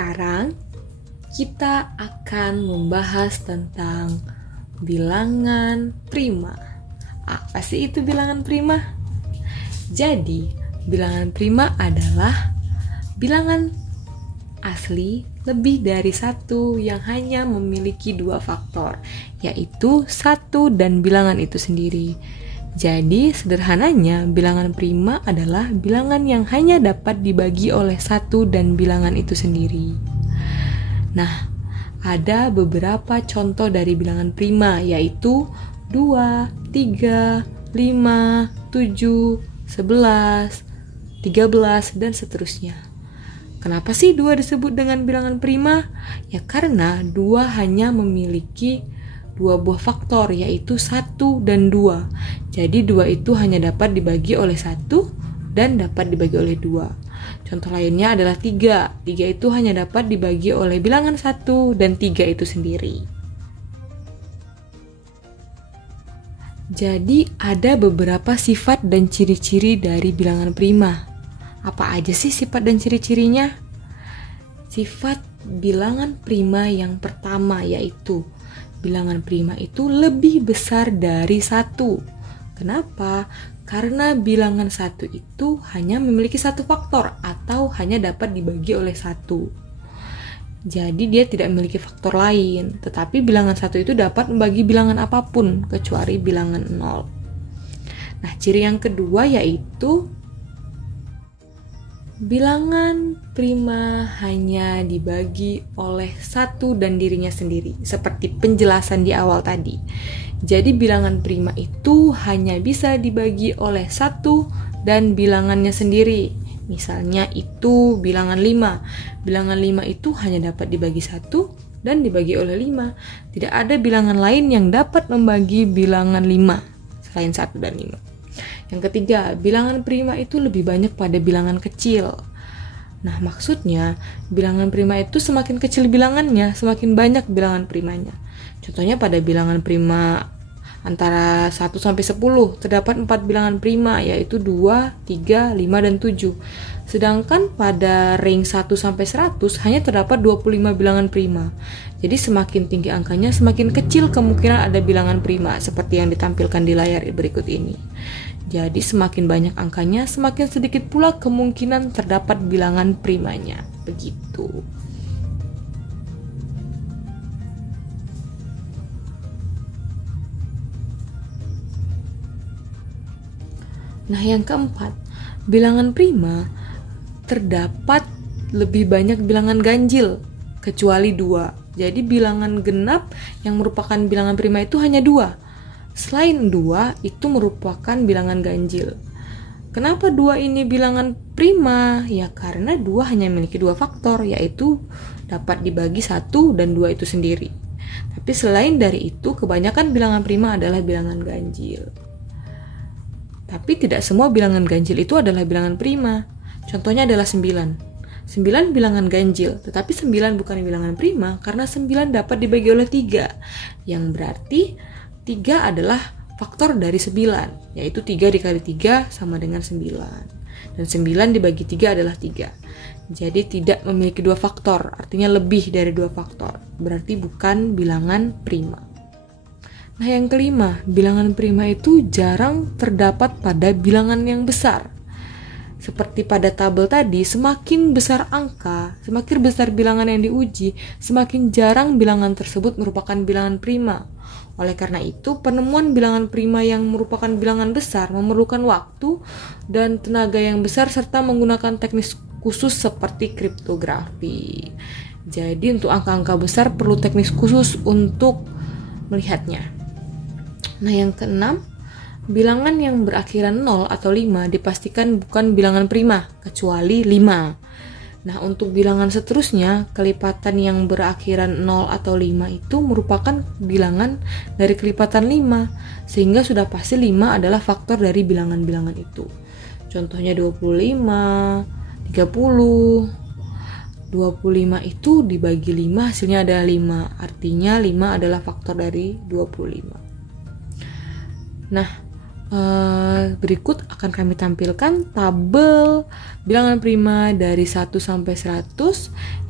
Sekarang kita akan membahas tentang bilangan prima. Apa sih itu bilangan prima? Jadi, bilangan prima adalah bilangan asli lebih dari satu yang hanya memiliki dua faktor, yaitu satu dan bilangan itu sendiri. Jadi, sederhananya, bilangan prima adalah bilangan yang hanya dapat dibagi oleh satu dan bilangan itu sendiri. Nah, ada beberapa contoh dari bilangan prima, yaitu 2, 3, 5, 7, 11, 13, dan seterusnya. Kenapa sih 2 disebut dengan bilangan prima? Ya karena 2 hanya memiliki dua buah faktor, yaitu 1 dan 2. Jadi 2 itu hanya dapat dibagi oleh 1 dan dapat dibagi oleh 2. Contoh lainnya adalah 3. 3 itu hanya dapat dibagi oleh bilangan 1 dan 3 itu sendiri. Jadi ada beberapa sifat dan ciri-ciri dari bilangan prima. Apa aja sih sifat dan ciri-cirinya? Sifat bilangan prima yang pertama yaitu bilangan prima itu lebih besar dari 1. Kenapa? Karena bilangan 1 itu hanya memiliki satu faktor atau hanya dapat dibagi oleh 1. Jadi dia tidak memiliki faktor lain, tetapi bilangan 1 itu dapat membagi bilangan apapun kecuali bilangan 0. Nah, ciri yang kedua yaitu bilangan prima hanya dibagi oleh 1 dan dirinya sendiri, seperti penjelasan di awal tadi. Jadi bilangan prima itu hanya bisa dibagi oleh 1 dan bilangannya sendiri. Misalnya itu bilangan 5. Bilangan 5 itu hanya dapat dibagi 1 dan dibagi oleh 5. Tidak ada bilangan lain yang dapat membagi bilangan 5 selain 1 dan 5. Yang ketiga, bilangan prima itu lebih banyak pada bilangan kecil. Nah, maksudnya bilangan prima itu semakin kecil bilangannya, semakin banyak bilangan primanya. Contohnya pada bilangan prima antara 1 sampai 10 terdapat 4 bilangan prima, yaitu 2, 3, 5, dan 7. Sedangkan pada range 1 sampai 100 hanya terdapat 25 bilangan prima. Jadi semakin tinggi angkanya, semakin kecil kemungkinan ada bilangan prima seperti yang ditampilkan di layar berikut ini. Jadi semakin banyak angkanya, semakin sedikit pula kemungkinan terdapat bilangan primanya. Begitu. Nah, yang keempat, bilangan prima terdapat lebih banyak bilangan ganjil kecuali 2. Jadi bilangan genap yang merupakan bilangan prima itu hanya 2. Selain 2 itu merupakan bilangan ganjil. Kenapa 2 ini bilangan prima? Ya karena 2 hanya memiliki 2 faktor, yaitu dapat dibagi 1 dan 2 itu sendiri. Tapi selain dari itu, kebanyakan bilangan prima adalah bilangan ganjil. Tapi tidak semua bilangan ganjil itu adalah bilangan prima. Contohnya adalah 9. 9 bilangan ganjil, tetapi 9 bukan bilangan prima karena 9 dapat dibagi oleh 3. Yang berarti 3 adalah faktor dari 9, yaitu 3 dikali 3 sama dengan 9. Dan 9 dibagi 3 adalah 3. Jadi tidak memiliki 2 faktor, artinya lebih dari 2 faktor. Berarti bukan bilangan prima. Nah, yang kelima, bilangan prima itu jarang terdapat pada bilangan yang besar. Seperti pada tabel tadi, semakin besar angka, semakin besar bilangan yang diuji, semakin jarang bilangan tersebut merupakan bilangan prima. Oleh karena itu, penemuan bilangan prima yang merupakan bilangan besar memerlukan waktu dan tenaga yang besar serta menggunakan teknik khusus seperti kriptografi. Jadi, untuk angka-angka besar perlu teknik khusus untuk melihatnya. Nah, yang keenam, bilangan yang berakhiran 0 atau 5 dipastikan bukan bilangan prima, kecuali 5. Nah, untuk bilangan seterusnya, kelipatan yang berakhiran 0 atau 5 itu merupakan bilangan dari kelipatan 5, sehingga sudah pasti 5 adalah faktor dari bilangan-bilangan itu. Contohnya 25, 30. 25 itu dibagi 5 hasilnya adalah 5, artinya 5 adalah faktor dari 25. Nah, Berikut akan kami tampilkan tabel bilangan prima dari 1 sampai 100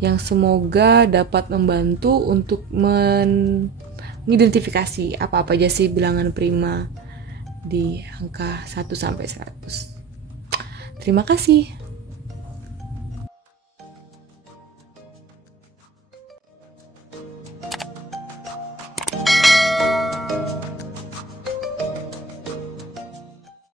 yang semoga dapat membantu untuk mengidentifikasi apa-apa aja sih bilangan prima di angka 1 sampai 100. Terima kasih.